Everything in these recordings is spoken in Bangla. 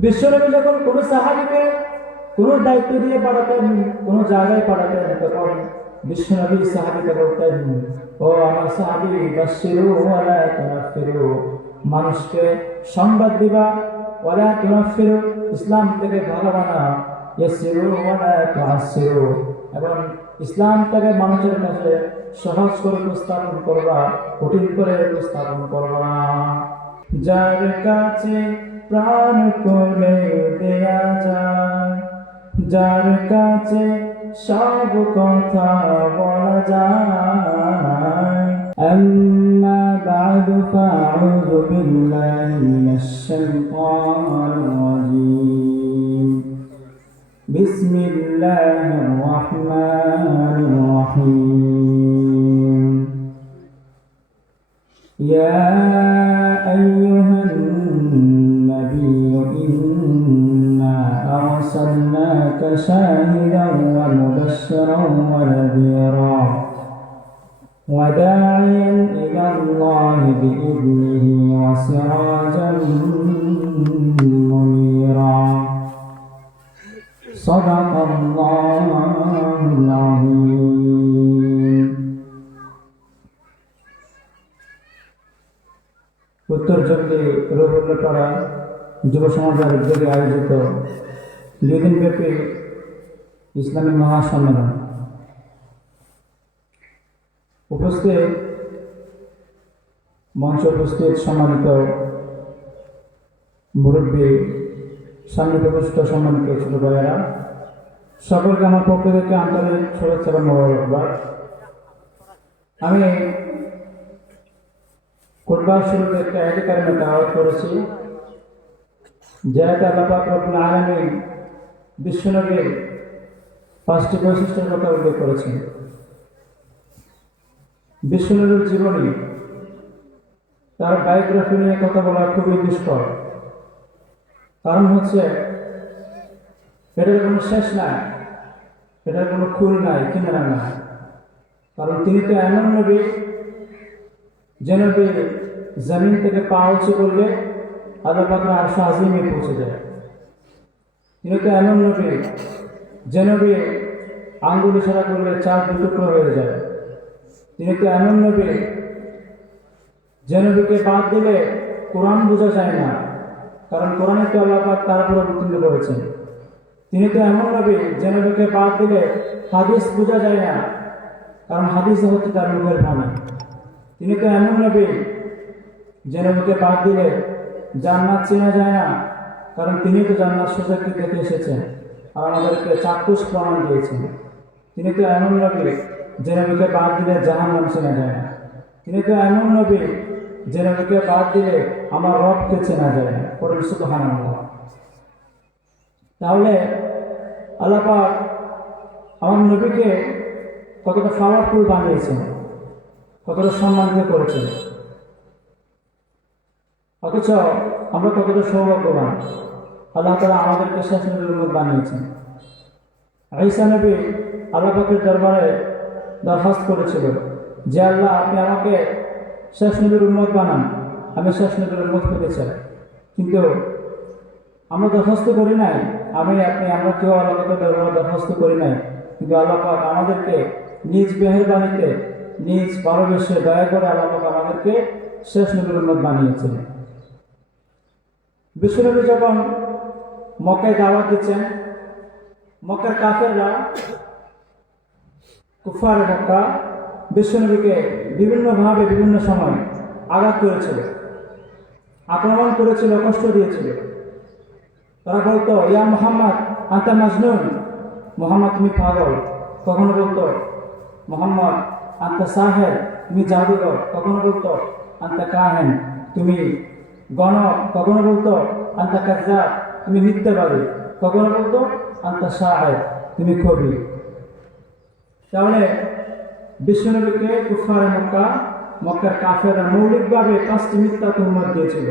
বিশ্বনবী যখন কোনো সাহাবীকে কোনো দায়িত্ব দিয়ে পাঠাতেন, কোনো জায়গায় পাঠাতেন, তখন বিশ্বনবী সাহাবীকে বলতেন, ও আমার সাহাবী, বাশশিরু ওয়ালা তুনাফিরু, মানুষকে সংবাদ দিবা, ওয়ালা তুনাফিরু, ইসলাম থেকে ভালো বানা, ইয়াসসিরু ওয়ালা তুআসসিরু, এবং ইসলাম থেকে মানুষের কাছে সহজ করে উপস্থাপন করবা, কঠিন করে উপস্থাপন করবা না। যার কাছে প্রাণ খুলে দেয়া যায়, যার কাছে সব কথা বলা যায়। আম্মা বা'দু ফাআউযু বিল্লাহি মিনাশ শাইতানির রাজীম। বিসমিল্লাহির রাহমানির রাহিম। ইয়া أرسلناك شاهدا ومبشرا ونذيرا وداعيا إلى الله بإذنه وسراجا منيرا صدق الله العظيم. উত্তর চব্বিশ রবিউল্লাহপাড়া যুব সমাজের উদ্যোগে আয়োজিত 2 দিনব্যাপী ইসলামী মহাসম্মেলন। মঞ্চে উপস্থিত সম্মানিত মুরব্বী, সামনে উপস্থিত সম্মানিত ছোট ভাইয়েরা, সকলকে আমার পক্ষ থেকে আন্তরিক শুভেচ্ছা এবং মোবারকবাদ। আমি খুতবার শুরুতে একটা আয়াতে কারিমা তেলাওয়াত করেছি, যেটা আল্লাহ পাক রব্বুল আলামিন বিশ্বনবীর 5টি বৈশিষ্ট্যের কথা উল্লেখ করেছেন। বিশ্বনবীর জীবনী, তার বায়োগ্রাফি নিয়ে কথা বলা খুবই দুষ্কর। কারণ হচ্ছে এটার কোনো শেষ নাই, এটার কোনো খুল নাই, কিনারা নাই। কারণ তিনি তো এমন নবী যে নবী জমিন থেকে পা উঁচু করলে আল্লাহ পাকের আরশ আজিমে পৌঁছে যায়। তিনি তো এমন নবী যে নবী আঙ্গুল ইশারা করলে 4 টুকরো হয়ে যায়। তিনি তো এমন নবী যে নবীকে বাদ দিলে কোরআন বোঝা যায় না, কারণ কোরআনে তো আল্লাহ পাক তার উপর অবতীর্ণ করেছেন। তিনি তো এমন নবী যে নবীকে বাদ দিলে হাদিস বোঝা যায় না, কারণ হাদিস হচ্ছে তার মুখের বাণী। তিনি তো এমন নবী যে নবীকে বাদ দিলে জান্নাত চেনা যায় না, কারণ তিনি তো জান্নাত সোজাকে দেখে এসেছেন আর আমাদেরকে চাক্ষুষ প্রমাণ দিয়েছেন। তিনি তো এমন নবী যে নবীকে বাদ দিলে জাহান্নাম চেনা যায় না। তিনি তো এমন নবী যে নবীকে বাদ দিলে আমার রবকে চেনা যায় না। পড়ুন সুবহানাল্লাহ। তাহলে আল্লাহ পাক আমার নবীকে কতটা পাওয়ারফুল বানিয়েছেন, কতটা সম্মানিত করেছেন, অথচ আমরা কতটা সৌভাগ্যবান, আল্লাহ তাআলা আমাদেরকে শেষ নবীর উম্মত বানিয়েছেন। ঈসা নবী আল্লাহ পাকের দরবারে দরখাস্ত করেছিল যে আল্লাহ, আপনি আমাকে শেষ নবীর উম্মত বানান, আমি শেষ নবীর উম্মত হতে চাই। কিন্তু আমরা দরখাস্ত করি নাই, আমরা কেউ আল্লাহ পাকের দরবারে দরখাস্ত করি নাই, কিন্তু আল্লাহ পাক আমাদেরকে নিজ মেহেরবানিতে, নিজ ভালোবেসে দয়া করে আল্লাহ পাক আমাদেরকে শেষ নবীর উম্মত বানিয়েছেন। বিশ্বনবী যখন মক্কায় দাওয়াত দিচ্ছেন, মক্কার কাফেররা, কুফার মক্কা বিশ্বনবীকে বিভিন্নভাবে বিভিন্ন সময় আঘাত করেছিল, আক্রমণ করেছিল, কষ্ট দিয়েছিল। তারা বলতো, ইয়া মুহাম্মদ আনতা মাজনুন, মুহাম্মদ তুমি পাগল। কখনো বলতো মুহাম্মদ আনতা সাহের, তুমি জাদুকর। কখনো বলতো আনতা কাহেন, তুমি গণক। কখনো বলতো আনতা কাযযাব, তুমি মিথ্যাবাদী। কখনো বলতো আনতা শায়ের, তুমি কবি। তাহলে বিশ্বনবীকে কুফার মক্কার কাফেররা মৌলিকভাবে 5টি মিথ্যা তুহমত দিয়েছিল,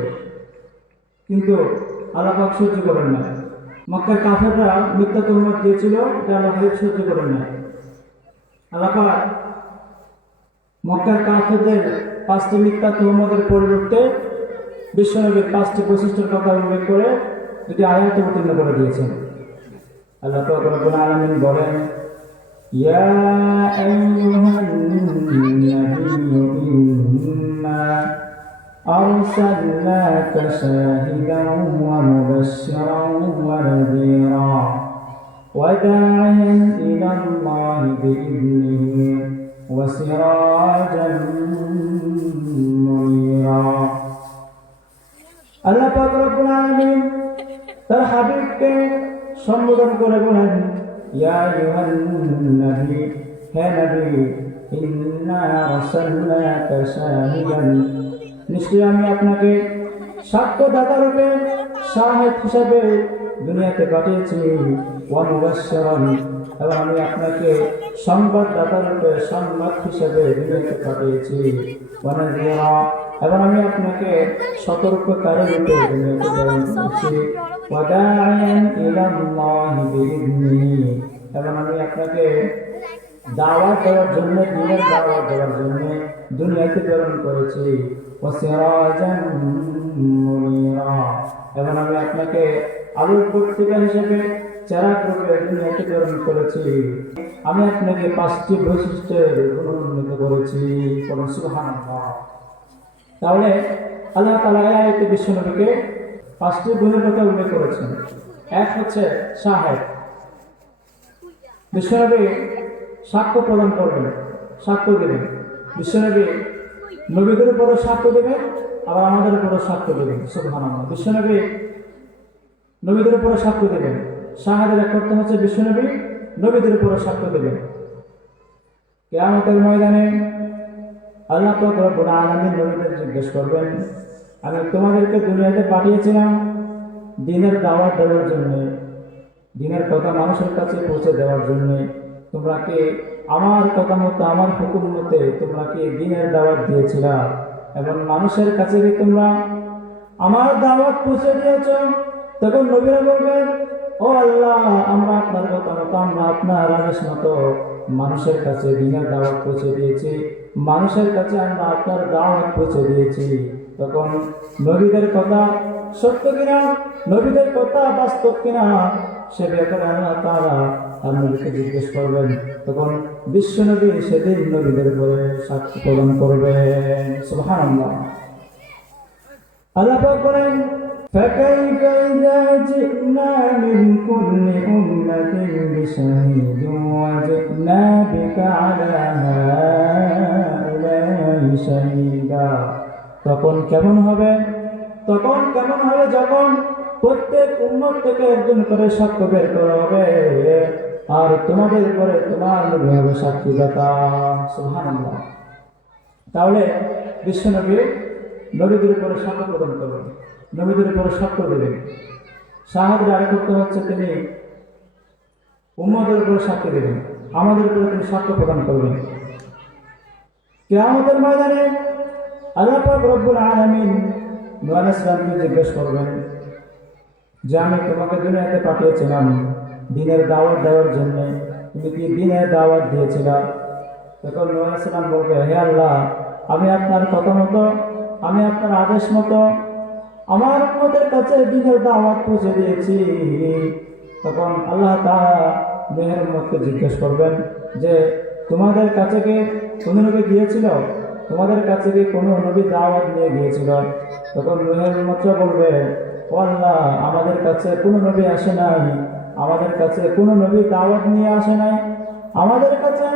কিন্তু আল্লাহ পাক সহ্য করেন না। মক্কার কাফেররা মিথ্যা তুহমত দিয়েছিল, এটা আল্লাহ পাক সহ্য করেন না। আল্লাহ পাক মক্কার কাফেরদের 5টি মিথ্যা তুহমতের পরিবর্তে বিশ্বনবীর 5টি বৈশিষ্ট্যের কথা উল্লেখ করে দুটি আয়াত অবতীর্ণ করে দিয়েছেন। আল্লাহ পাক রব্বুল আলামিন বলেন, ইয়া আইয়ুহান নাবিয়্যু ইন্না আরসালনাকা শাহিদান ওয়া মুবাশশিরান ওয়া নাযীরা ওয়া দা'iয়ান ইলাল্লাহি বিইذনিহি ওয়া সিরাজান মুনীরা। আল্লাহ পাক রব্বুল আলামিন তার হাবিবকে সম্বোধন করে বলেন, ইয়া আইয়ুহান নবী, হে নবী, ইন্না আরসালনাকা শাহিদান, নিশ্চয় আমি আপনাকে সাক্ষ্যদাতা রূপে, শাহিদ হিসাবে দুনিয়াতে পাঠিয়েছি, ওয়া মুবাশশিরান, এবং আমি আপনাকে সংবাদদাতা রূপে, সংবাদ হিসাবে দুনিয়াতে পাঠিয়েছি, ওয়া নাযীরা, এবং আমি আপনাকে সতর্ককারী রূপে দুনিয়াতে প্রেরণ করেছি, ওয়া দা'iয়ান ইলাল্লাহি বিইذনিহি, এবং আমি আপনাকে দাওয়াত দেওয়ার জন্য, দ্বীনের দাওয়াত দেওয়ার জন্য দুনিয়াতে প্রেরণ করেছি, ওয়া সিরাজান মুনীরা, এবং আমি আপনাকে আলোর পত্রিকা হিসেবে চেরাগ রূপে দুনিয়াতে প্রেরণ করেছি। আমি আপনাকে 5টি বৈশিষ্ট্যের গুণান্বিত করেছি। সুবহানাল্লাহ। তাহলে আল্লাহ তাআলা এই আয়াতে বিশ্বনবীকে 5টি গুণের কথা উল্লেখ করেছেন। এক হচ্ছে শাহেদ, বিশ্বনবী সাক্ষ্য প্রদান করবেন, সাক্ষ্য দেবেন। বিশ্বনবী নবীদের উপরও সাক্ষ্য দেবেন, আবার আমাদের উপরও সাক্ষ্য দেবেন। সুবহানাল্লাহ। বিশ্বনবী নবীদের উপরও সাক্ষ্য দেবেন। শাহেদের এক অর্থ হচ্ছে বিশ্বনবী নবীদের উপরও সাক্ষ্য দেবেন। কিয়ামতের ময়দানে আল্লাহ পাক রব্বুল আলামিন নবীদের জিজ্ঞেস করবেন, আমি তোমাদেরকে দুনিয়াতে পাঠিয়েছিলাম দ্বীনের দাওয়াত দেওয়ার জন্য, দ্বীনের কথা মানুষের কাছে পৌঁছে দেওয়ার জন্য। তোমরা কি আমার কথা মতো, আমার হুকুম মতে তোমরা কি দ্বীনের দাওয়াত দিয়েছিলা? এবং মানুষের কাছে কি তোমরা আমার দাওয়াত পৌঁছে দিয়েছ? তখন নবীরা বলবেন, ও আল্লাহ, আমরা আপনার কথা মতো, আমরা আপনার আদেশ মতো মানুষের কাছে দ্বীনের দাওয়াত পৌঁছে দিয়েছি, মানুষের কাছে আমরা আপনার দাওয়াত পৌঁছে দিয়েছি। তখন নবীদের কথা সত্য কিনা, নবীদের কথা বাস্তব কিনা, সে ব্যাপারে আল্লাহ তাআলা নবীকে জিজ্ঞেস করবেন। তখন বিশ্বনবী সেদিন নবীদের উপরে সাক্ষ্য প্রদান করবেন। সুবহানাল্লাহ। আল্লাহ পাক বলেন, فكيف إذا جئنا من كل أمة بشهيد وجئنا بك على هؤلاء شهيدا। তখন কেমন হবে যখন প্রত্যেক উম্মত থেকে একজন করে সাক্ষ্য বের করা হবে, আর তোমাদের উপরে তোমার নবী হবে সাক্ষীদাতা। সুবহানাল্লাহ। তাহলে বিশ্বনবী নবীদের উপরে সাক্ষ্য প্রদান করবেন, নবীদের উপরে সাক্ষ্য দেবেন। শাহাদের আরেক অর্থ হচ্ছে তিনি উম্মতের উপরে সাক্ষ্য দেবেন, আমাদের উপরে তিনি সাক্ষ্য প্রদান করবেন। কিয়ামতের ময়দানে আল্লাহ পাক রব্বুল আলামিন নূহ আলাইহিস সালামকে জিজ্ঞেস করবেন যে, আমি তোমাকে দুনিয়াতে পাঠিয়েছিলাম দ্বীনের দাওয়াত দেওয়ার জন্য, তুমি কি দ্বীনের দাওয়াত দিয়েছিলা? তখন নূহ আলাইহিস সালাম বলবে, হে আল্লাহ, আমি আপনার কথা মতো, আমি আপনার আদেশ মতো আমার উম্মতের কাছে দ্বীনের দাওয়াত পৌঁছে দিয়েছি। তখন আল্লাহ তাআলা নূহের উম্মতকে জিজ্ঞেস করবেন যে, তোমাদের কাছে কি কোনো নবী গিয়েছিল? তোমাদের কাছে কি কোনো নবী দাওয়াত নিয়ে গিয়েছিল? তখন নূহের উম্মতরা বলবে, ও আল্লাহ, আমাদের কাছে কোনো নবী আসে নাই, আমাদের কাছে কোনো নবী দাওয়াত নিয়ে আসে নাই, আমাদের কাছে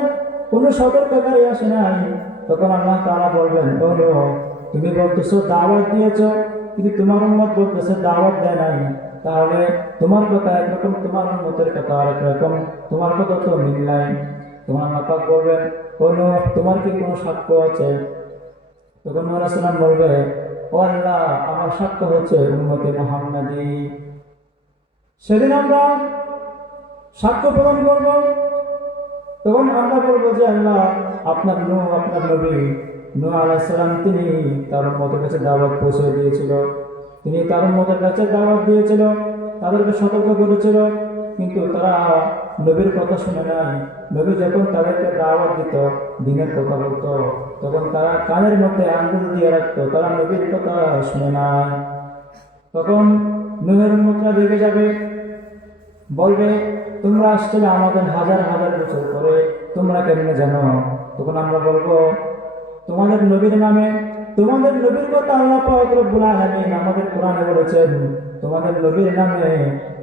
কোনো সতর্ককারী আসে নাই। তখন আল্লাহ তাআলা বলবেন, ও নূহ, তুমি বলতেছো দাওয়াত দিয়েছো, কিন্তু তোমার উম্মত বলতেছে দাওয়াত দেয় নাই। তাহলে তোমার কথা একরকম, তোমার উম্মতের কথা আরেক রকম, তোমার কথা তো মিল নাই। তোমার আল্লাহ পাক বলবেন, ও নূহ, তোমার কি কোনো সাক্ষ্য আছে? তখন নূহ আলাইহিস সালাম বলবে, ও আল্লাহ, আমার সাক্ষ্য হচ্ছে উম্মতে মুহাম্মাদী। সেদিন আমরা সাক্ষ্য প্রদান করব। তখন আমরা বলবো যে, আল্লাহ, আপনার নবী নূহ আলাইহিস সালাম তিনি তার উম্মতের কাছে দাওয়াত পৌঁছে দিয়েছিল, তিনি তার উম্মতের কাছে দাওয়াত দিয়েছিল, তাদেরকে সতর্ক করেছিল, কিন্তু তারা নবীর কথা শুনে নাই। নবী যখন তাদেরকে দাওয়াত দিত, দ্বীনের কথা বলতো, তখন তারা কানের মধ্যে আঙ্গুল দিয়ে রাখতো, তারা নবীর কথা শুনে নাই। তখন নূহের উম্মতরা রেগে যাবে, বলবে তোমরা আসছিলে আমাদের হাজার হাজার বছর পরে, তোমরা কেমনে জানো? তখন আমরা বলবো তোমাদের নবীর নামে, তোমাদের নবীর কথা আল্লাহ পাক রব্বুল আলামিন আমাদের কোরআনে বলেছেন, তোমাদের নবীর নামে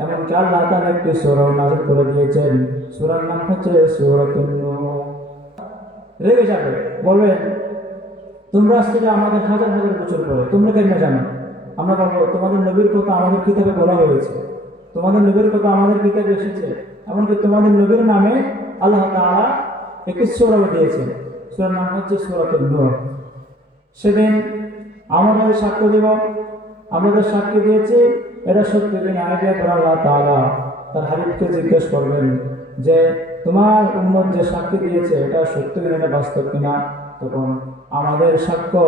এমনকি আল্লাহ তাআলা একটি সূরা নাযিল করে দিয়েছেন, সূরার নাম হচ্ছে সূরাতুন নূহ। রেগে যাবে, বলবে তোমরা আসছিলে আমাদের হাজার হাজার বছর পরে, তোমরা কেমনে জানো? আমরা বলবো তোমাদের নবীর কথা আমাদের কিতাবে বলা হয়েছে, তোমাদের নবীর কথা আমাদের কিতাবে এসেছে, এমনকি তোমাদের নবীর নামে আল্লাহ তাআলা একটি সূরা দিয়েছেন, সূরার নাম হচ্ছে সূরাতুন নূহ। সেদিন আমরা সাক্ষ্য দেব, আমাদের সাক্ষী দিয়েছি এটা সত্যি কিনা। আইডিয়া করে আল্লাহ তাআলা তার হাবিবকে জিজ্ঞেস করবেন যে তোমার উম্মত যে সাক্ষী দিয়েছে এটা সত্য কিনা, এটা বাস্তব কিনা। তখন আমাদের সাক্ষ্য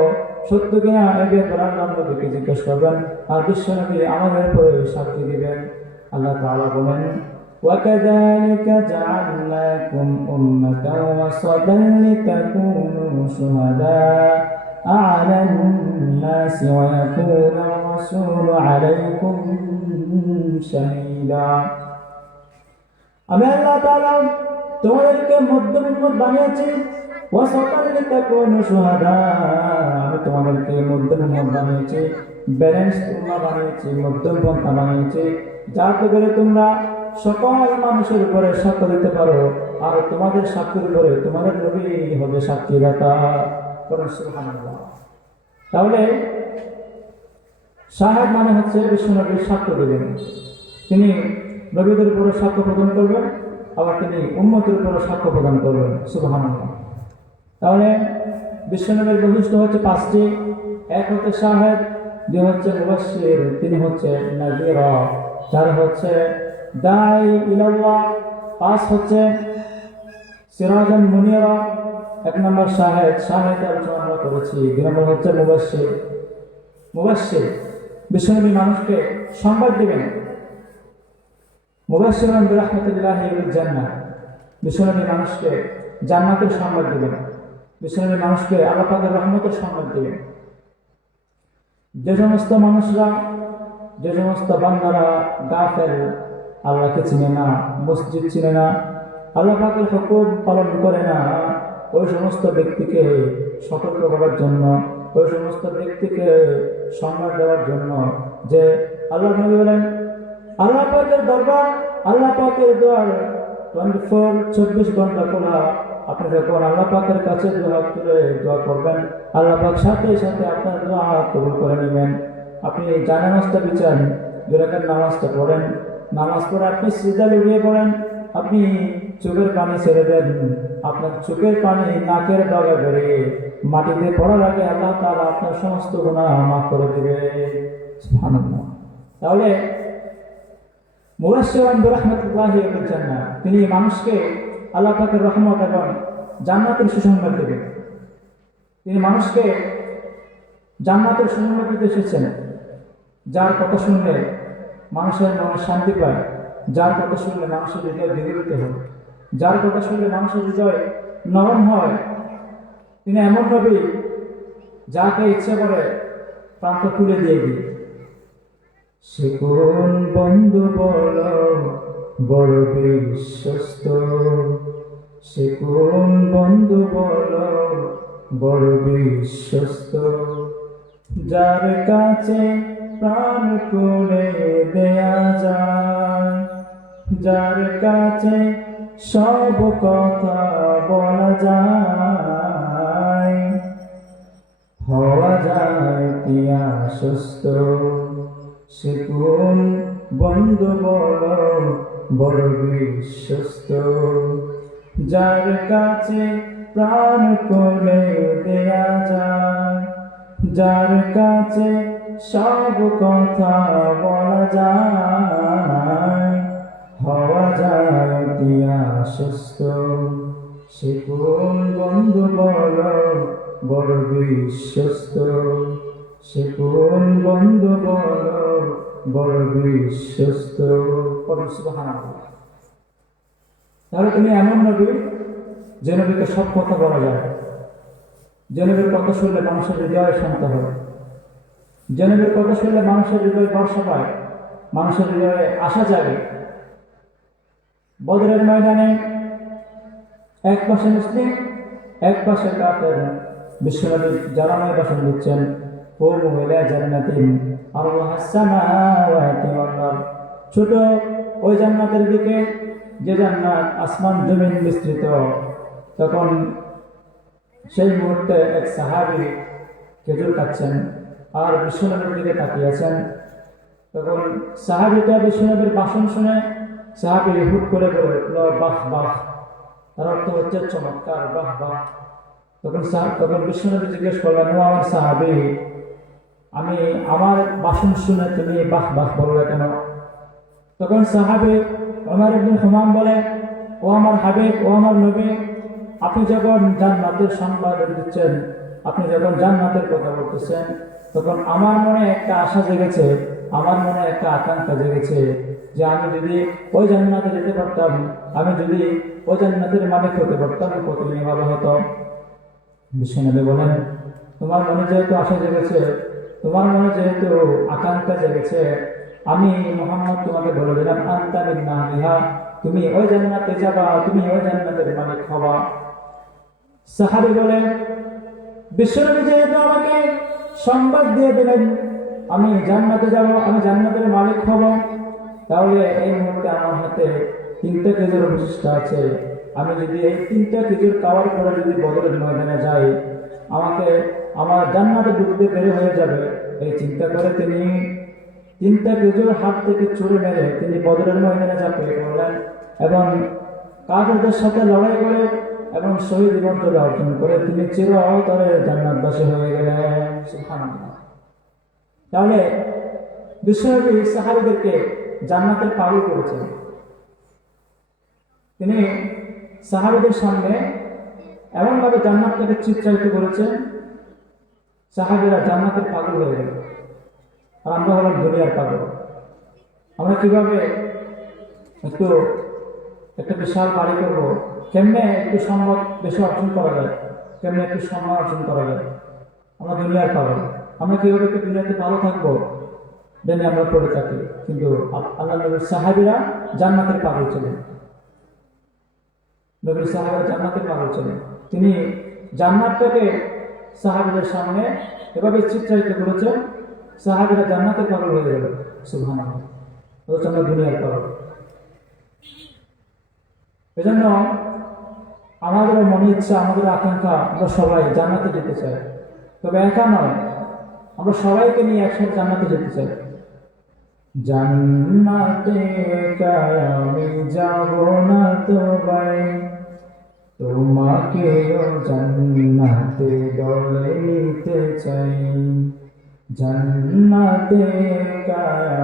সত্য কিনা আইডিয়া করে আল্লাহ নবীকে জিজ্ঞেস করবেন, আর বিশ্ব নবী আমাদের উপরে সাক্ষী দিবেন। আল্লাহ তাআলা বলেন وَكَذَلِكَ جَعَلْنَاكُمْ أُمَّةً وَسَطًا لِتَكُونُوا شُهَدَاءَ عَلَى النَّاسِ وَيَكُونَ الرَّسُولُ عَلَيْكُمْ شَهِيدًا। আমি আল্লাহ তাআলা তোমাদেরকে মধ্যম উম্মত বানিয়েছি, ওয়াসাতান লিতাকুনু শুহাদা, আমি তোমাদেরকে মধ্যম উম্মত বানিয়েছি, ব্যালেন্স উম্মাহ বানিয়েছি, মধ্যম পন্থা বানিয়েছি, যাতে করে তোমরা সকল মানুষের উপরে সাক্ষ্য দিতে পারো, আর তোমাদের সাক্ষীর উপরে তোমাদের নবী হবে সাক্ষীদাতা। সুবহানাল্লাহ। তাহলে শাহেদ মানে হচ্ছে বিশ্ব নবীর সাক্ষ্য দেবেন, তিনি নবীদের উপরে সাক্ষ্য প্রদান করবেন, আবার তিনি উম্মতের উপরে সাক্ষ্য প্রদান করবেন। সুবহানাল্লাহ। তাহলে বিশ্বনবীর বৈশিষ্ট্য হচ্ছে পাঁচটি। এক হচ্ছে শাহেদ, দুই হচ্ছে মুবাশশির, তিন হচ্ছে নাযীর, চার হচ্ছে দাঈ ইলাল্লাহ, পাঁচ হচ্ছে সিরাজান মুনীরা। এক নম্বর শাহেদ, শাহেদ আলোচনা আমরা করেছি। দুই নম্বর হচ্ছে মুবাশশির, মুবাশশির বিশ্বনবী মানুষকে সংবাদ দিবেন। মুবাশশিরান বিরাহমাতিল্লাহি ওয়াল জান্নাহ, বিশ্বনবী মানুষকে জান্নাতের সংবাদ দিবেন, বিশ্বনবী মানুষকে আল্লাহ পাকের রহমতের সংবাদ দিবেন। যে সমস্ত মানুষরা, যে সমস্ত বান্দারা গাফেল, আল্লাহকে চিনে না, মসজিদ চিনে না, আল্লাহ পাকের হুকুম পালন করে না, ওই সমস্ত ব্যক্তিকে সতর্ক করার জন্য, ওই সমস্ত ব্যক্তিকে সংবাদ দেওয়ার জন্য যে আল্লাহ নবী বলেন আল্লাহ পাকের দরবার, আল্লাহ পাকের দ্বার 24 ঘন্টা খোলা। আপনি যখন আল্লাহ পাকের কাছে দোয়া করে দোয়া করবেন, আল্লাহ পাক সাথে সাথে আপনার দোয়া কবুল করে নেবেন। আপনি জানামাজটা বিচান, দুরাকাত নামাজটা পড়েন, নামাজ পড়ে আপনি সিজদা লুটিয়ে পড়েন, আপনি চোখের পানি ছেড়ে দেন, আপনার চোখের পানি নাকের ডগা বেরিয়ে মাটিতে পড়ার আগে আল্লাহ তাআলা আপনার সমস্ত গুনাহ মাফ করে দিবে। সুবহানাল্লাহ। তাহলে মুবাশশিরান বিরাহমাতিল্লাহি ওয়াল জান্নাহ, তিনি মানুষকে আল্লাহ পাকের রহমত এবং জান্নাতের সুসংবাদ দেবেন। তিনি মানুষকে জান্নাতের সুসংবাদ দিতে এসেছেন। যার কথা শুনলে মানুষের মনে শান্তি পায়, যার কথা শুনলে মানুষের হৃদয় বিগলিত হয়, যার কথা শুনলে মানুষের হৃদয় নরম হয়, তিনি এমন নবী যাকে ইচ্ছা করে প্রান্ত খুলে দিয়ে দিই। সে কোন বন্ধু বল বড় বিশ্বস্ত, সে কোন বন্ধু বল বড় বিশ্বস্ত, যার কাছে প্রাণ খুলে দেয়া যায়, যার কাছে সব কথা বলা যায়, হওয়া যায় আশ্বস্ত। সে কোন বন্ধু বড় বিশ্বস্ত, যার কাছে প্রাণ খুলে দেয়া যায়, যার কাছে সব কথা বলা যায়, হওয়া যায় আশ্বস্ত। সে কোন বন্ধু বড় বিশ্বস্ত, সে কোন বন্ধু বড় বিশ্বস্ত। সুবহানাল্লাহ। তাহলে তুমি এমন নবী যে নবীকে সব কথা বলা যায়, যে নবীর কথা শুনলে মানুষের হৃদয় শান্ত হয়, যে নবীর কথা শুনলে মানুষের হৃদয় বর্ষা পায়, মানুষের হৃদয়ে আশা জাগে। বদরের ময়দানে এক পাশে মুসলিম, এক পাশে কাফের। বিশ্বনবী জ্বালাময় ভাষণ দিচ্ছেন, কুমু ইলা জান্নাতিন আরদুহাস সামাওয়াতু ওয়াল আরদ। ছোট ওই জান্নাতের দিকে, যে জান্নাত আসমান জমিন বিস্তৃত। তখন সেই মুহূর্তে এক সাহাবী খেজুর খাচ্ছেন আর বিশ্বনবীর দিকে তাকিয়েছেন। তখন সাহাবীটা বিশ্বনবীর ভাষণ শুনে সাহাবী হুট করে বলে উঠল, বাহ বাহ। তার অর্থ হচ্ছে চমৎকার, বাহ বাহ। তখন বিশ্বনবী জিজ্ঞেস করলেন, ও আমার সাহাবী, আমি আমার ভাষণ শুনে তুমি বাহ বাহ বললে কেন? তখন সাহাবী ওমর ইবনে হুমাম বলে, ও আমার হাবিব, ও আমার নবী, আপনি যখন জান্নাতের সংবাদ দিচ্ছেন, আপনি যখন জান্নাতের কথা বলতেছেন, তখন আমার মনে একটা আশা জেগেছে, আমার মনে একটা আকাঙ্ক্ষা জেগেছে যে আমি যদি ওই জান্নাতে যেতে পারতাম, আমি যদি ওই জান্নাতের মালিক হতে পারতাম, কতই ভালো হতো। বিশ্বনবী বলেন, তোমার মনে যেহেতু আশা জেগেছে, তোমার মনে যেহেতু আকাঙ্ক্ষা জেগেছে, আমি মুহাম্মদ তোমাকে বলে দিলাম, আনতা মিন্না আহলিহা, তুমি ওই জান্নাতে যাবা, তুমি ওই জান্নাতের মালিক হবা। সাহাবী বলে, বিশ্বনবী যেহেতু আমাকে সংবাদ দিয়ে দিলেন আমি জান্নাতে যাব, আমি জান্নাতের মালিক হব, তাহলে এই মুহূর্তে আমার হাতে 3টা খেজুর অবশিষ্ট আছে। আমি যদি এই 3টা খেজুর খাওয়ার পরে যদি বদরের ময়দানে যাই, আমাকে আমার জান্নাতে ঢুকতে দেরি হয়ে যাবে। এই চিন্তা করে তিনি 3টা খেজুর হাত থেকে ছুঁড়ে মেরে তিনি বদরের ময়দানে ঝাঁপিয়ে পড়লেন এবং কাফেরদের সাথে লড়াই করে এবং শহীদ মর্যাদা অর্জন করে তিনি চিরতরে জান্নাতবাসী হয়ে গেলেন। সুবহানাল্লাহ। তাহলে বিশ্বনবী সাহাবীদেরকে জান্নাতের পাগল করেছেন। তিনি সাহাবীদের সামনে এমনভাবে জান্নাতটাকে চিত্রায়িত করেছেন, সাহাবীরা জান্নাতের পাগল হয়ে গেল। আর আমরা হলাম দুনিয়ার পাগল। আমরা কিভাবে একটা বিশাল বাড়ি করবো, কেমনে একটু সম্পদ বেশি অর্জন করা যায়, কেমনে একটু সম্মান অর্জন করা যায়, আমরা দুনিয়ার পাগল। আমরা কিভাবে একটু দুনিয়াতে ভালো থাকবো জেনে আমরা পড়ে থাকি। কিন্তু আল্লাহ নবীর সাহাবীরা জান্নাতের পাগল ছিলেন। নবীর সাহাবীরা জান্নাতের পাগল ছিলেন। তিনি জান্নাতটাকে সাহাবীদের সামনে এভাবে চিত্রায়িত করেছেন, সাহাবীরা জান্নাতের পাগল হয়ে গেল। সুবহানাল্লাহ। অথচ আমরা দুনিয়ার পাগল। এজন্য আমাদের মনে ইচ্ছা, আমাদের আকাঙ্ক্ষা, আমরা সবাই জান্নাতে যেতে চাই। তবে একা নয়, আমরা সবাইকে নিয়ে একসাথে জান্নাতে যেতে চাই। জান্নাতে আমি যাব না তো ভাই, তোমাকেও জান্নাতে দলে নিতে চাই। জান্নাতে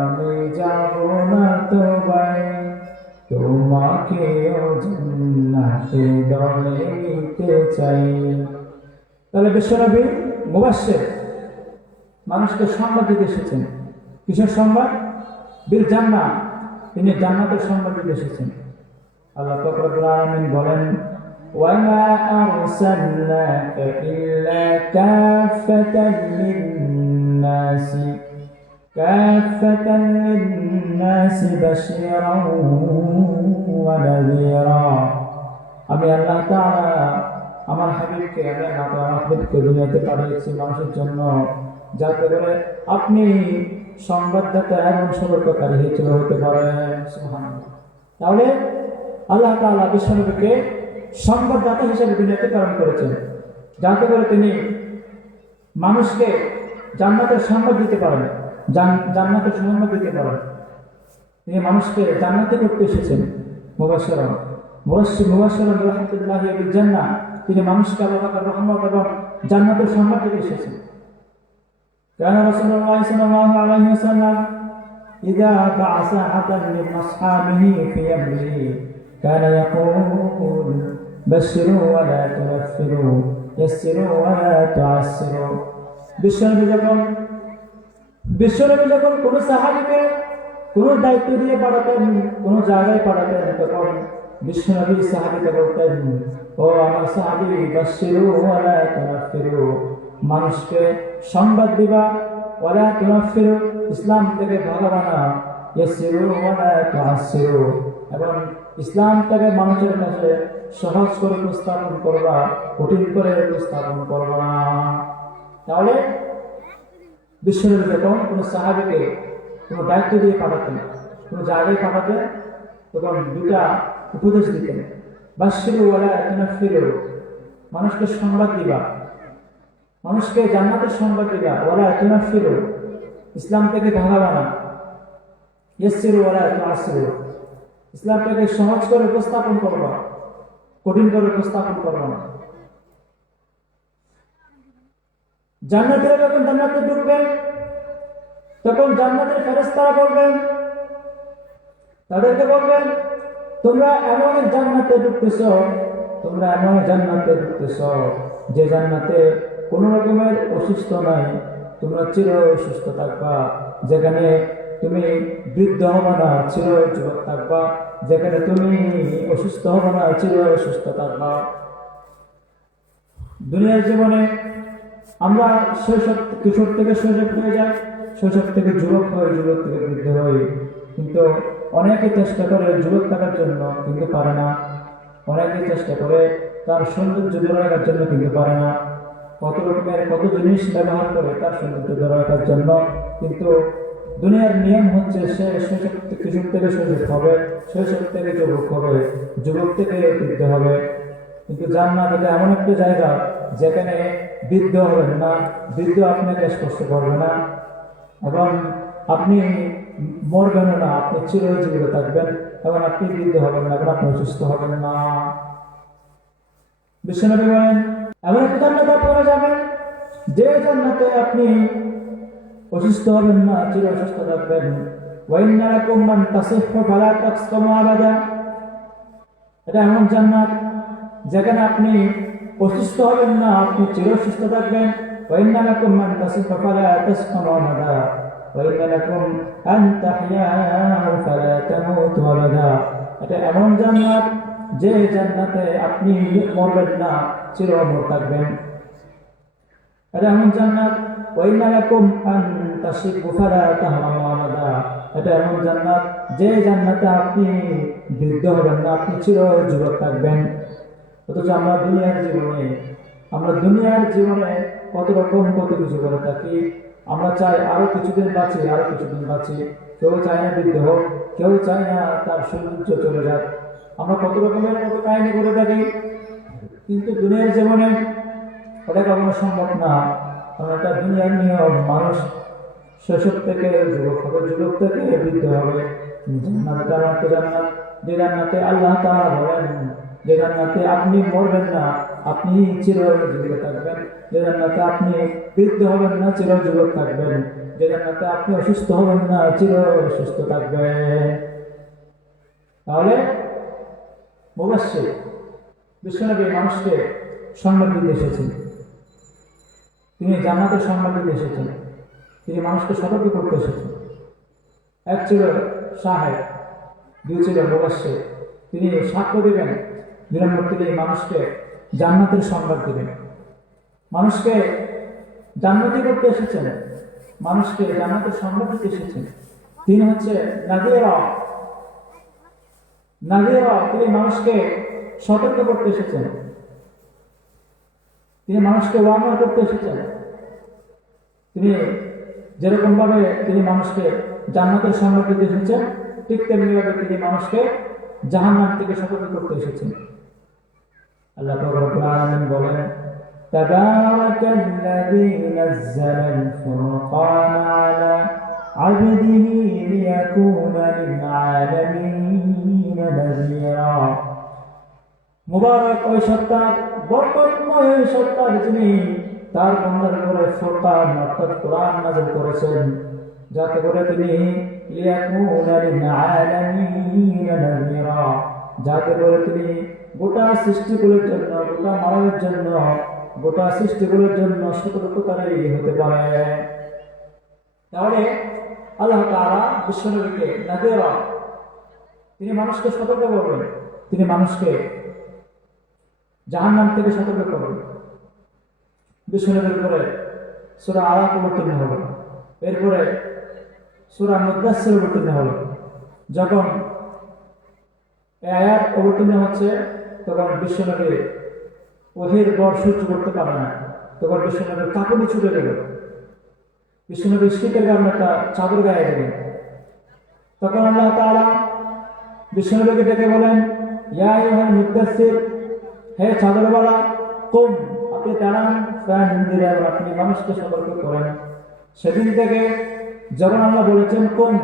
আমি যাব না তো ভাই, তোমাকেও জান্নাতে দলে নিতে চাই। তাহলে বিশ্বনবী মুবাশশির মানুষকে সংবাদ দিতে এসেছেন। কিসের সংবাদ? বিল জান্নাহ। তিনি জান্নাতের সংবাদ দিতে এসেছেন। আল্লাহ পাক রব্বুল আলামিন বলেন, ওয়া মা আরসালনাকা ইল্লা কাফাতান লিন-নাসি বাশীরান ওয়া নাযীরা। আমি আল্লাহ তাআলা আমার হাবিবকে, দুনিয়াতে পাঠিয়েছি মানুষের জন্য, যাতে করে আপনি সংবাদদাতা এবং সতর্ককারী হিসেবে হতে পারেন। সুবহানাল্লাহ। তাহলে আল্লাহ তাআলা বিশ্বনবীকে সংবাদদাতা হিসেবে দুনিয়াতে প্রেরণ করেছেন, যাতে করে তিনি মানুষকে জান্নাতের সংবাদ দিতে পারেন, জান্নাতের সংবাদ দিতে পারেন। তিনি মানুষকে জান্নাতে করতে এসেছেন। মুবাশশিরান বিরাহমাতিল্লাহি বিল জান্নাহ। তিনি মানুষকে আল্লাহ পাকের রহমত এবং জান্নাতের সংবাদ দিতে এসেছেন। كان رسول الله صلى الله عليه وسلم إذا بعث أحدا من أصحابه في أمره كان يقول بشروا ولا تنفروا يسروا ولا تعسروا। বিশ্বনবী যখন কোন সাহাবীকে কোন দায়িত্ব দিয়ে পাঠাতেন, কোন জায়গায় পাঠাতেন, তখন বিশ্বনবী সাহাবীকে বলতেন, ও আমার সাহাবী, বাশশিরু ওয়ালা তুনাফিরু, মানুষকে সংবাদ দিবা, ওয়ালা তুনাফিরু, ইসলাম থেকে ভালো বানাও, ইয়াসসিরু ওয়া লা তুআসসিরু, এবং ইসলামটাকে মানুষের কাছে সহজ করে উপস্থাপন করবা, কঠিন করে উপস্থাপন করবা না। তাহলে বিশ্বনবী যখন কোনো সাহাবীকে কোনো দায়িত্ব দিয়ে পাঠাতেন, কোনো জায়গায় পাঠাতেন, তখন দুটা উপদেশ দিতেন। বাশশিরু ওয়া লা তুনাফিরু, মানুষকে সংবাদ দিবা, মানুষকে জান্নাতের সংবাদ দিবা। ওয়া লা তুনাফিরু, ইসলাম থেকে ভাগাবা না। ইয়াসসিরু ওয়া লা তুআসসিরু, ইসলামটাকে সহজ করে উপস্থাপন করবা, কঠিন করে উপস্থাপন করবা না। জান্নাতীরা যখন জান্নাতে ঢুকবেন, তখন জান্নাতের ফেরেশতারা বলবেন, তাদেরকে বলবেন, তোমরা এমন এক জান্নাতে ঢুকতেছ, তোমরা এমন এক জান্নাতে ঢুকতেছ যে জান্নাতে কোনো রকমের অসুস্থ নাই, তোমরা চির সুস্থ থাকবা, যেখানে তুমি বৃদ্ধ হবে না, চির যুবক থাকবা, যেখানে তুমি অসুস্থ হবে না, চির সুস্থ থাকবা। দুনিয়ার জীবনে আমরা শৈশব, কিশোর থেকে শৈশব হয়ে যাই, শৈশব থেকে যুবক হই, যুবক থেকে বৃদ্ধ হই, কিন্তু অনেকে চেষ্টা করে যুবক থাকার জন্য কিন্তু পারে না, অনেকে চেষ্টা করে তার সৌন্দর্য ধরে রাখার জন্য কিন্তু পারে না, কত রকমের কত জিনিস ব্যবহার করে তার সৌন্দর্য ধরে রাখার জন্য, কিন্তু দুনিয়ার নিয়ম হচ্ছে সে শৈশব কিশোর থেকে শৈশব হবে, শৈশব থেকে যুবক হবে, যুবক থেকে বৃদ্ধ হবে। কিন্তু জান্নাত এটা এমন একটা জায়গা যেখানে বৃদ্ধ হবেন না, বৃদ্ধ আপনাকে স্পর্শ করবে না, এবং আপনি মরবেন না, আপনি চিরজীবিত থাকবেন, এবং আপনি বৃদ্ধ হবেন না, এবং আপনি অসুস্থ হবেন না। বিশ্বনবী বলেন, এমন একটা জান্নাতে আপনারা যাবেন যে জান্নাতে আপনি অসুস্থ হবেন না, চির অসুস্থ থাকবেন। ওয়া ইন্না লাকুম মান তাসিহহু ফালা তাসকামু আবাদা, এটা এমন জান্নাত যেখানে আপনি অসুস্থ হবেন না, আপনি চির সুস্থ থাকবেন। ওয়া ইন্না লাকুম মান তাসিহহু ফালা তাসকামু আবাদা ওয়া ইন্না লাকুম আন তাহইয়াউ ফালা তামুতু আবাদা, এটা এমন জান্নাত যে জান্নাতে আপনি মরবেন না, চির অমর থাকবেন। এটা এমন জান্নাত ওয়া ইন্না লাকুম আন তাশিবু ফালা তাহরামু আবাদা, এটা এমন জান্নাত যে জান্নাতে আপনি বৃদ্ধ হবেন না, আপনি চির যুবক থাকবেন। অথচ আমরা দুনিয়ার জীবনে কত রকম কত কিছু করে থাকি। আমরা চাই আরো কিছুদিন বাঁচি, আরো কিছুদিন বাঁচি, কেউ চায় না বৃদ্ধ হোক, কেউ চায় না তার সৌন্দর্য চলে যাক। আমরা কত রকমের কত কাহিনী করে থাকি, কিন্তু দুনিয়ার জীবনে ওটা কখনো সম্ভব না, কারণ এটা দুনিয়ার নিয়ম। মানুষ শৈশব থেকে যুবক হবে, যুবক থেকে বৃদ্ধ হবে। জান্নাত, যে জান্নাতে আল্লাহ তাআলা বলেন যে জান্নাতে আপনি মরবেন না, আপনি চিরজীবিত থাকবেন, যে জান্নাতে আপনি বৃদ্ধ হবেন না, চিরযুবক থাকবেন, যে জান্নাতে আপনি অসুস্থ হবেন না, চির সুস্থ থাকবেন। তাহলে মুবাশশির, বিশ্বনবী মানুষকে সংবাদ দিতে এসেছেন, তিনি জান্নাতের সংবাদ দিতে এসেছেন, তিনি মানুষকে সতর্ক করতে এসেছেন। এক ছিল সাহেব, দুই ছিল মুবাশশির, তিনি সাক্ষ্য দিবেন, 2 নম্বর তিনি মানুষকে জান্নাতের সংবাদ দিবেন। মানুষকে জান্নাতি করতে এসেছেন, মানুষকে জান্নাতের সংবাদ দিতে এসেছেন। তিনি হচ্ছে নাযীরা, তিনি মানুষকে সতর্ক করতে এসেছেন, তিনি মানুষকে ওয়ার্ন করতে এসেছেন। তিনি যেরকম ভাবে তিনি মানুষকে জান্নাতের সংবাদ দিতে এসেছেন, ঠিক তেমনি ভাবে তিনি মানুষকে জাহান্নাম থেকে সতর্ক করতে এসেছেন। আল্লাহ রাব্বুল আলামিন বলেন, তাবারাকাল্লাযী নাযালাল ফুরকানা আলা আবদিহি লিয়াকুনা লিল আলামিনা নাযীরা। মুবারক ওই সত্তা, বরকতময় ওই সত্তা যিনি তার বান্দার উপরে ফুরকান অর্থাৎ কোরআন নাযিল করেছেন, যাতে করে তিনি লিয়াকুনা লিল আলামিনা নাযীরা, যাতে করে তিনি গোটা সৃষ্টিগুলোর জন্য, গোটা মানবের জন্য, গোটা সৃষ্টিগুলোর জন্য সতর্ককারী হতে পারে। তাহলে আল্লাহ তাআলা বিশ্বনবীকে নাযীরা, তিনি মানুষকে সতর্ক করবেন, তিনি মানুষকে জাহান্নাম থেকে সতর্ক করবেন। বিশ্বনবীর উপরে সূরা আরাফ অবতীর্ণ হবে, এরপরে সূরা মুদাসসির অবতীর্ণ হলো। যখন এই আয়াত অবতীর্ণ হচ্ছে তখন বিশ্বনবী ওহির বর সহ্য করতে পারে না। তখন বিশ্বনবীর কাঁপুনি ছুটে গেল। বিশ্বনবীর শীতের কারণে একটা চাদর গায়ে দিলেন। তখন আল্লাহ তাআলা বিশ্বনবীকে ডেকে বলেন, ইয়া আইয়ুহাল মুদাসসির, হে চাদরওয়ালা, কুম, আপনি দাঁড়ান, ফাআনজির, আপনি মানুষকে সতর্ক করেন। সেদিন থেকে যখন আল্লাহ বলেছেন কুম,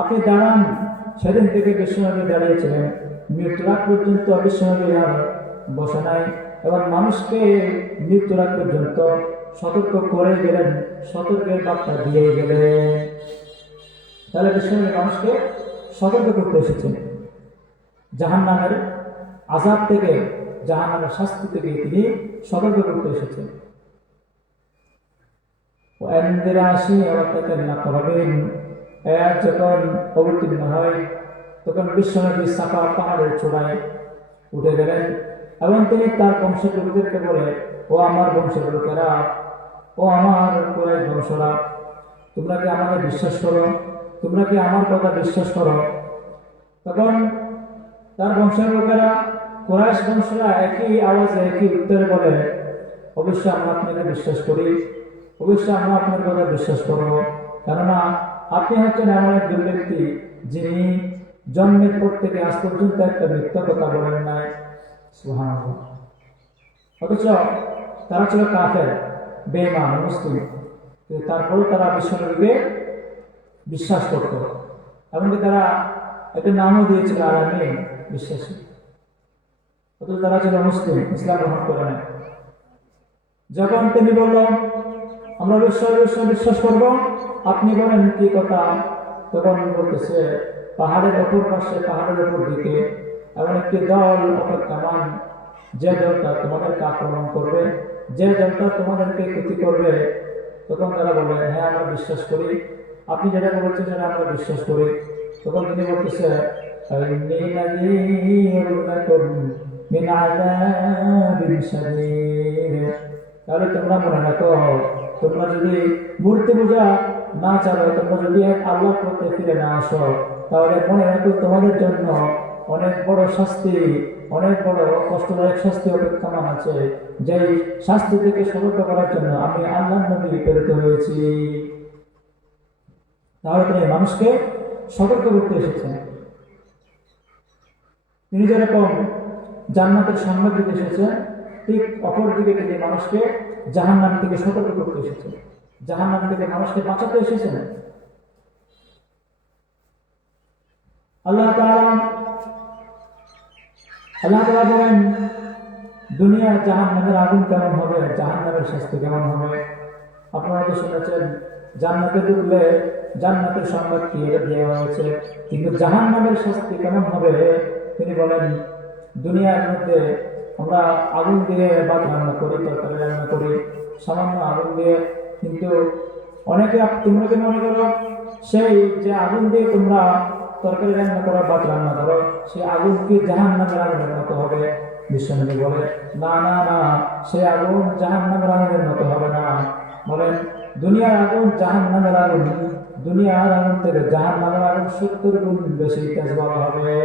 আপনি দাঁড়ান, সেদিন থেকে বিশ্বনবী দাঁড়িয়েছিলেন। মৃত্যুর আগ পর্যন্ত বিশ্বনবী আর বসে নাই এবং মানুষকে মৃত্যুর আগ পর্যন্ত সতর্ক করে গেলেন, সতর্কের বার্তা দিয়ে গেলেন। তাহলে বিশ্বনবী মানুষকে সতর্ক করতে এসেছেন জাহান্নামের আযাব থেকে, জাহান্নামের শাস্তি থেকে তিনি সতর্ক করতে এসেছেন। ওয়ানদির আশিরাতাকাল আকরাবিন আয়াত যখন অবতীর্ণ হয় তখন বিশ্বনবী সাফা পাহাড়ের চূড়ায় উঠে গেলেন এবং তিনি তার বংশের লোকদেরকে বলে, ও আমার বংশের লোকেরা, ও আমার কুরাইশ বংশরা, তোমরা কি আমাকে বিশ্বাস করো? তোমরা কি আমার কথা বিশ্বাস করো? তখন তার বংশের লোকেরা, কুরাইশ বংশরা একই আওয়াজে একই উত্তরে বলে, অবশ্যই আমরা আপনাকে বিশ্বাস করি, অবশ্যই আমরা আপনার কথা বিশ্বাস করব, কেননা আপনি হচ্ছেন এমন একজন ব্যক্তি যিনি জন্মের পর থেকে আজ পর্যন্ত একটা মিথ্যা কথা বলেন নাই। সুবহানাল্লাহ। অথচ তারা ছিল কাফের, বেঈমান, মুসলিম, তারপরেও তারা বিশ্বনবীকে বিশ্বাস করত। এমনকি তারা একটা নামও দিয়েছিল আল আমিন, বিশ্বাসী। অথচ তারা ছিল মুসলিম, ইসলাম গ্রহণ করে নেয়। যখন তিনি বলল আমরা বিশ্বাস করব, আপনি বলেন কি কথা, তখন বলতেছে পাহাড়ের অপর পাশে, পাহাড়ের অপর দিকে এমন একটি দল অপেক্ষমান, যে দলটা তোমাদেরকে আক্রমণ করবে, যে দলটা তোমাদেরকে ক্ষতি করবে। তখন তারা বলে, হ্যাঁ আমরা বিশ্বাস করি, আপনি যেটা বলছেন সেটা আমরা বিশ্বাস করি। তখন তিনি বলতেছে, ইন্নী নাযীরুন লাকুম মিন আযাবিন শাদীদ, তাহলে তোমরা মনে রাখো, তোমরা যদি মূর্তি পূজা না চাও, তোমরা যদি এক আল্লাহর পথে ফিরে না আসো, তাহলে মনে রাখো তোমাদের জন্য অনেক বড় শাস্তি, অনেক বড় কষ্টদায়ক শাস্তি অপেক্ষমান আছে। যেই শাস্তি থেকে সতর্ক করার জন্য আমি আল্লাহর নবী প্রেরিত হয়েছি। তাহলে তিনি মানুষকে সতর্ক করতে এসেছেন। তিনি যেরকম জান্নাতের সংবাদ দিতে এসেছেন, ঠিক অপরদিকে তিনি মানুষকে জাহান্নাম থেকে সতর্ক করতে এসেছেন, জাহান্নাম থেকে মানুষকে বাঁচাতে এসেছেন। আল্লাহ তাআলা বলেন, দুনিয়ার জাহান্নামের আগুন কেমন হবে, জাহান্নামের শাস্তি কেমন হবে। আপনারা তো শুনেছেন জান্নাতে ঢুকলে জান্নাতের সংবাদ কি দেওয়া হয়েছে, কিন্তু জাহান্নামের শাস্তি কেমন হবে তিনি বলেন, দুনিয়ার মধ্যে আমরা আগুন দিয়ে ভাত রান্না করি, তরকারি রান্না করি, সামান্য আগুন দিয়ে, কিন্তু অনেকে তোমরা কি মনে করো সেই যে আগুন দিয়ে তোমরা তরকারি রান্না করো, ভাত রান্না করো, সেই আগুন কি জাহান্নামের আগুনের মতো হবে? বিশ্বনবী বলে, না না না, সেই আগুন জাহান্নামের আগুনের মতো হবে না। বলেন, দুনিয়ার আগুন জাহান্নামের আগুন, দুনিয়ার আগুন থেকে জাহান্নামের আগুন 70 গুণ বেশি তেজবাগ হবে।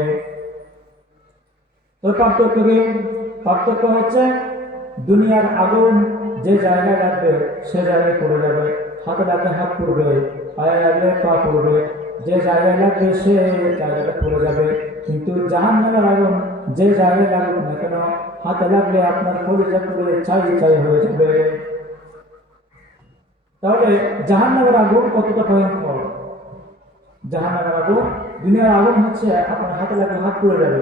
তো পার্থক্য হচ্ছে দুনিয়ার আগুন যে জায়গায় লাগবে সে জায়গায় পড়ে যাবে, হাতে লাগলে হাত পড়বে, পায়ে লাগলে পা পড়বে, যে জায়গায় লাগবে সে জায়গাটা পড়ে যাবে। কিন্তু জাহান্নামের আগুন যে জায়গায় লাগুক না কেন, হাতে লাগলে আপনার কলিজা পুড়ে ছাই ছাই হয়ে যাবে। তাহলে জাহান্নামের আগুন কতটা ভয়ঙ্কর! জাহান্নামের আগুন, দুনিয়ার আগুন হচ্ছে আপনার হাতে লাগলে হাত পুড়ে যাবে,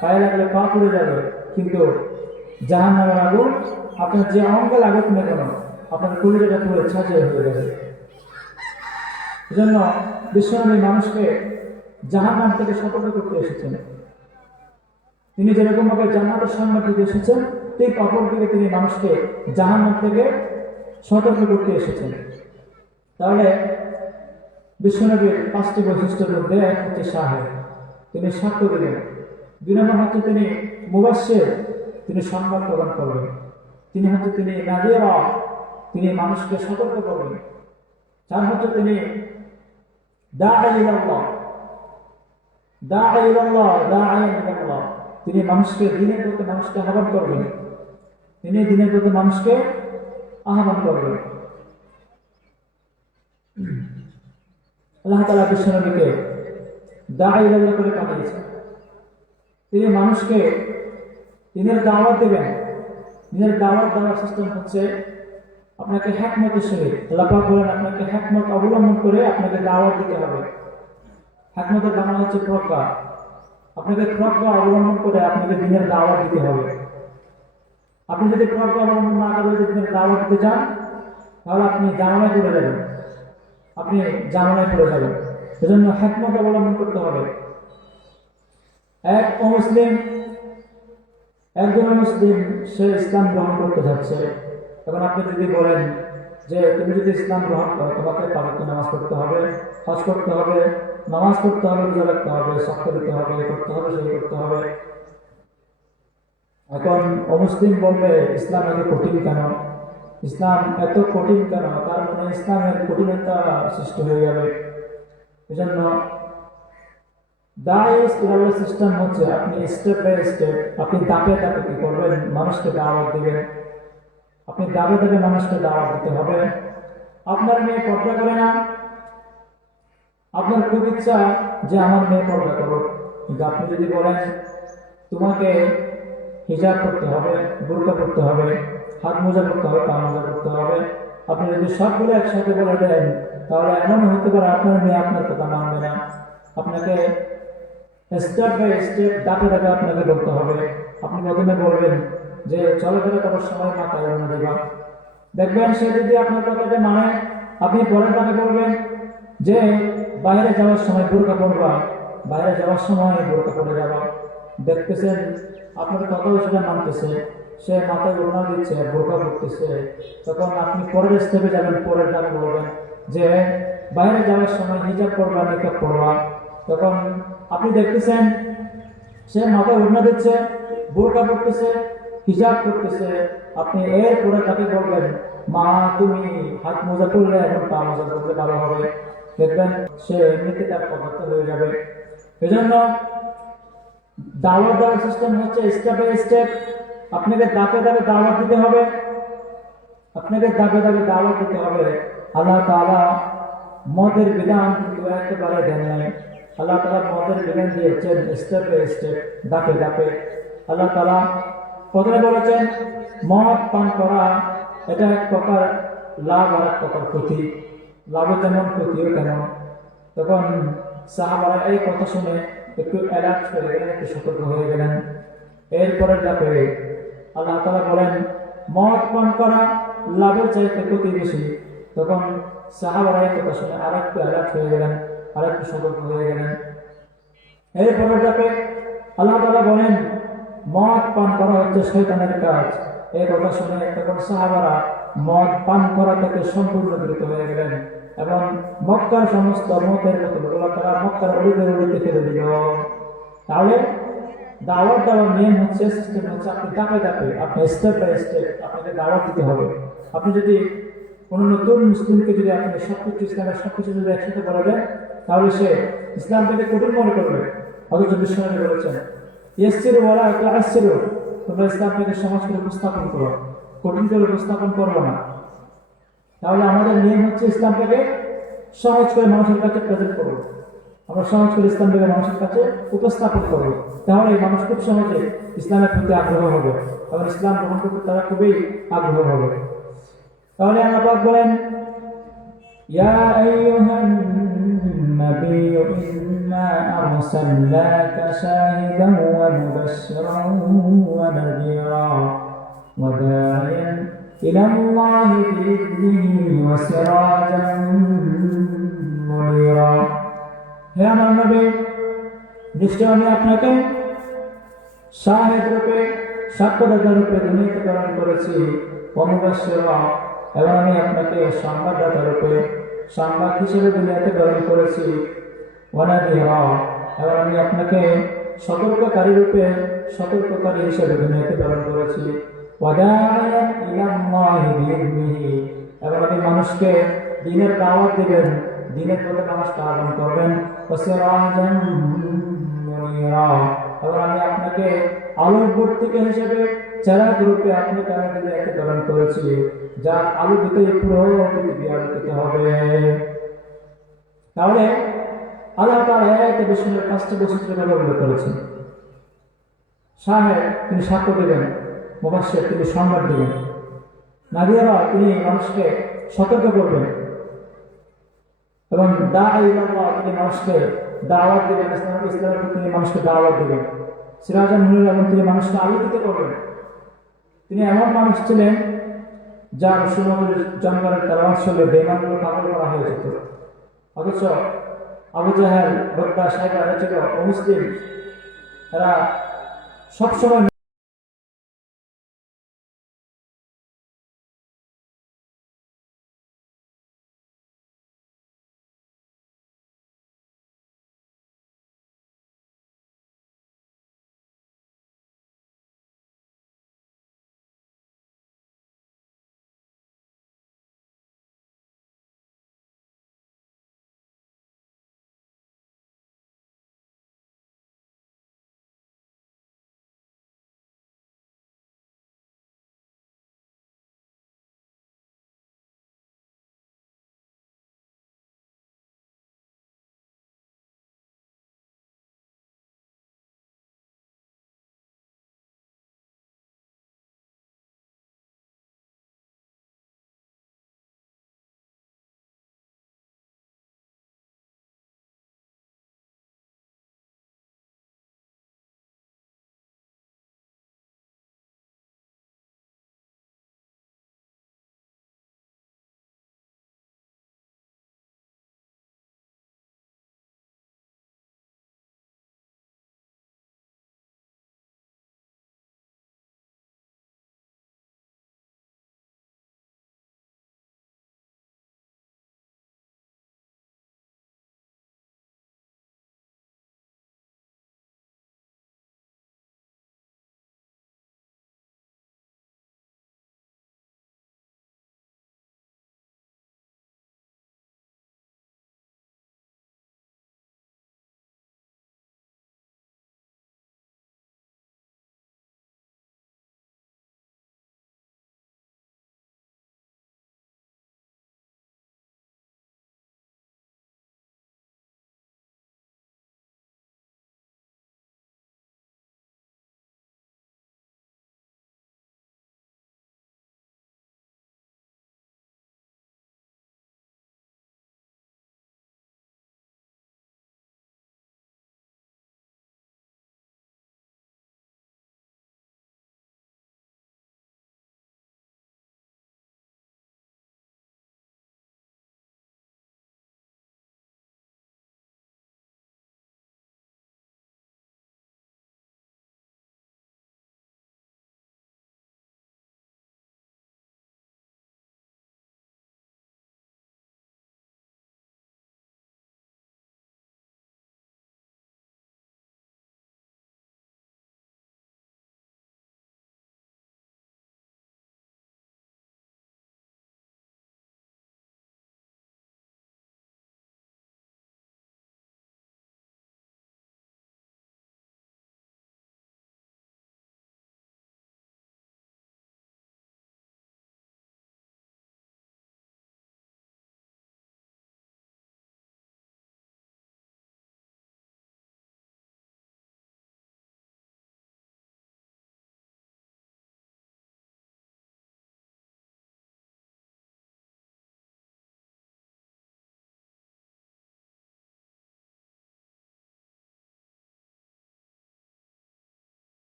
পায়ে লাগলে পা পুড়ে যাবে, কিন্তু জাহান্নামের আগুন আপনার যে অঙ্গে লাগুক না কেন আপনার কলিজাটা পুড়ে ছাই ছাই হয়ে যাবে। এজন্য বিশ্বনবী মানুষকে জাহান্নাম থেকে সতর্ক করতে এসেছেন। তিনি যেরকম ভাবে জান্নাতের সংবাদ দিতে এসেছেন, ঠিক অপরদিকে তিনি মানুষকে জাহান্নাম থেকে সতর্ক করতে এসেছেন। তাহলে বিশ্বনবীর 5টি বৈশিষ্ট্যের মধ্যে এক হচ্ছে শাহেদ, তিনি সাক্ষ্য দিলেন। 2 নম্বর হচ্ছে তিনি মুবাশশির, তিনি সংবাদ প্রদান করবেন। তিনি নাযীরা, তিনি মানুষকে সতর্ক করবেন। 4 হচ্ছে তিনি দাঈ ইলাল্লাহ, দাঈ ইলাল্লাহ, দাঈ ইলাল্লাহ। তিনি মানুষকে দ্বীনের প্রতি মানুষকে আহ্বান করবেন, তিনি দ্বীনের প্রতি মানুষকে আহ্বান করবেন। আল্লাহ তাআলা বিশ্বনবীকে দাঈ ইলাল্লাহ করে পাঠিয়েছেন। তিনি মানুষকে দ্বীনের দাওয়াত দেবেন। দ্বীনের দাওয়াত দেওয়ার সিস্টেম হচ্ছে আপনাকে হিকমতের সহিত, আল্লাহ পাক বলেন আপনাকে হিকমত অবলম্বন করে আপনাকে দাওয়াত দিতে হবে। হিকমতের বাংলা হচ্ছে প্রজ্ঞা। আপনাকে প্রজ্ঞা অবলম্বন করে আপনাকে দ্বীনের দাওয়াত দিতে হবে। আপনি যদি প্রজ্ঞা অবলম্বন না করে যদি দ্বীনের দাওয়াত দিতে চান, তাহলে আপনি জামানায় পড়ে যাবেন, আপনি জামানায় পড়ে যাবেন। সেজন্য হিকমত অবলম্বন করতে হবে। একজন মুসলিম সে ইসলাম গ্রহণ করতে যাচ্ছে। এখন আপনি যদি বলেন যে তুমি যদি ইসলাম গ্রহণ করো, তোমাকে 5 ওয়াক্ত নামাজ পড়তে হবে, হজ করতে হবে, নামাজ পড়তে হবে, রোজা রাখতে হবে, সাক্ষ্য দিতে হবে, করতে হবে, সেই করতে হবে। এখন অমুসলিম বলবে ইসলাম এত কঠিন কেন, ইসলাম এত কঠিন কেন, তার মানে ইসলামের কঠিনতা সৃষ্টি হয়ে যাবে। এজন্য দাঈস ইলাল্লাহ সিস্টেম হচ্ছে আপনি স্টেপ বাই স্টেপ, আপনি ধাপে ধাপে কি করবেন, মানুষকে দাওয়াত দিবেন। আপনি ধাপে ধাপে মানুষকে দাওয়াত দিতে হবে। আপনার মেয়ে পর্দা করে না, আপনার খুব ইচ্ছা যে আমার মেয়ে পর্দা করো, কিন্তু আপনি যদি বলেন তোমাকে হিজাব করতে হবে, বুরকা করতে হবে, হাত মোজা করতে হবে, পা মোজা করতে হবে, আপনি যদি সবগুলো একসাথে বলে দেন, তাহলে এমন হতে পারে আপনার মেয়ে আপনার কথা মানবে না। আপনাকে স্টেপ বাই স্টেপ ধাপে ধাপে আপনাকে বলতে হবে। আপনি প্রথমে বলবেন যে চলাফেরা করার সময় মাথায় ওড়না দিবা, দেখবেন সে যদি আপনার কথাটা মানে, আপনি পরের ধাপে বলবেন যে বাইরে যাওয়ার সময় বোরকা পরবা, বাইরে যাওয়ার সময় বোরকা পরে যাবা। দেখতেছেন আপনার কথাও সেটা মানতেছে, সে মাথায় ওড়না দিচ্ছে, বোরকা পরতেছে, তখন আপনি পরের স্টেপে যাবেন, পরের ধাপে বলবেন যে বাইরে যাওয়ার সময় হিজাব পরবা, নিকাব পরবা। তখন আপনি দেখতেছেন সে মাথায় ওড়না দিচ্ছে, বোরকা পরতেছে, হিজাব করতেছে, আপনি এরপরে তাকে বলবেন মা তুমি হাত মোজা করলে এখন পা মোজা করলে ভালো হবে। দেখবেন সে এমনিতে তার পদার্থ হয়ে যাবে। এজন্য দাওয়াত দেওয়ার সিস্টেম হচ্ছে স্টেপ বাই স্টেপ। আপনাকে ধাপে ধাপে দাওয়াত দিতে হবে, আপনাকে ধাপে ধাপে দাওয়াত দিতে হবে। আল্লাহ তাআলা মদের বিধান কিন্তু একেবারে দেন নাই। আল্লাহ তাআলা মদের বিধান দিয়েছেন স্টেপ বাই স্টেপ, ধাপে ধাপে। আল্লাহ তাআলা প্রথমে বলেছেন মদ পান করা এটা এক প্রকার লাভ আর এক প্রকার ক্ষতি, লাভও যেমন ক্ষতিও তেমন। তখন সাহাবারা এই কথা শুনে একটু অ্যালার্ট হয়ে গেলেন, একটু সতর্ক হয়ে গেলেন। এরপরে যাবে আল্লাহ তাআলা বলেন মদ পান করা লাভের চাইতে ক্ষতি বেশি। তখন সাহাবারা এই কথা শুনে আর একটু অ্যালার্ট হয়ে গেলেন, আর একটু সতর্ক হয়ে গেলেন। এরপরে যাবে আল্লাহ তাআলা বলেন মদ পান করা হচ্ছে শয়তানের কাজ। এই কথা শুনে তখন সাহাবারা মদ পান করা থেকে সম্পূর্ণ বিরত হয়ে গেলেন এবং মক্কার সমস্ত মদের বোতলগুলো তারা মক্কার অলিতে অলিতে ফেলে দিল। তাহলে দাওয়াত দেওয়ার নিয়ম হচ্ছে, সিস্টেম হচ্ছে আপনি ধাপে ধাপে, আপনি স্টেপ বাই স্টেপ আপনাকে দাওয়াত দিতে হবে। আপনি যদি কোনো নতুন মুসলিমকে যদি আপনি সবকিছু ইসলামের সবকিছু যদি একসাথে বলে দেন, তাহলে সে ইসলাম থেকে কঠিন মনে করবে। অথচ বিশ্বনবী বলেছেন ইয়াসসিরু ওয়ালা তুআসসিরু, তোমরা ইসলাম থেকে সহজ করে উপস্থাপন করো, কঠিন করে উপস্থাপন করবো না। তাহলে আমাদের নিয়ম হচ্ছে ইসলাম থেকে সহজ করে মানুষের কাছে প্রেজেন্ট করবো, আমরা সহজ করে ইসলাম থেকে মানুষের কাছে উপস্থাপন করবো। তাহলে মানুষ খুব সহজে ইসলামের প্রতি আগ্রহ হবে এবং ইসলাম গ্রহণ করতে তারা খুবই আগ্রহ হবে। তাহলে আল্লাহ পাক বলেন ইয়া আইয়ুহান নাবিয়্যু ইন্না আরসালনাকা শাহিদান ওয়া মুবাশশিরান ওয়া নাযীরা ওয়া দা'iyan ইলা আল্লাহি বিইذনিহি ওয়া সিরাজান মুনীরা। হে আমার নবী, নিশ্চয় আমি আপনাকে শাহিদ রূপে, সাক্ষ্যদাতা রূপে দুনিয়াতে প্রেরণ করেছি, ওয়া মুবাশশিরা, এবং আমি আপনাকে সংবাদদাতা রূপে, সংবাদ হিসেবে দুনিয়াতে প্রেরণ করেছি, ওয়া নাযীরা, এবং আমি আপনাকে সতর্ককারী রূপে, সতর্ককারী হিসেবে দুনিয়াতে প্রেরণ করেছি, ওয়া দা'iয়ান ইলা আল্লাহি বিইذনিহি, এবং আমি মানুষকে দ্বীনের দাওয়াত দিবেন দিনের পথে মানুষকে আহ্বান করবেন ওয়াসিরাজাম মুনিরা। এবং আমি আপনাকে আলোকবর্তিকা হিসেবে চেরাগ রূপে আপনাকে আমি দুনিয়াতে প্রেরণ করেছি, যার আলোকিতে পুরো পৃথিবী আলোকিত হবে। তাহলে আল্লাহ তাআলা আয়াতে বিষ্ণুর 5টি বৈশিষ্ট্যের কথা উল্লেখ করেছেন। শাহেদ তিনি সাক্ষ্য দেবেন, মুবাশশির তিনি সংবাদ দেবেন, নাদিরা তিনি মানুষকে সতর্ক করবেন, এবং দাঈ ইলাল্লাহ তিনি মানুষকে দাওয়াত দেবেন, ইসলামের তিনি মানুষকে দাওয়াত দেবেন। সিরাজান মুনিরা তিনি মানুষকে আলোকিত করবেন। তিনি এমন মানুষ ছিলেন যার সমুদ্র জঙ্গলের তারাশলে বেমানগুলো কাবল করা হয়ে যেত, অথচ আবু জাহেল, বকরা, সাইবা ছিল অমুসলিম, এরা সবসময়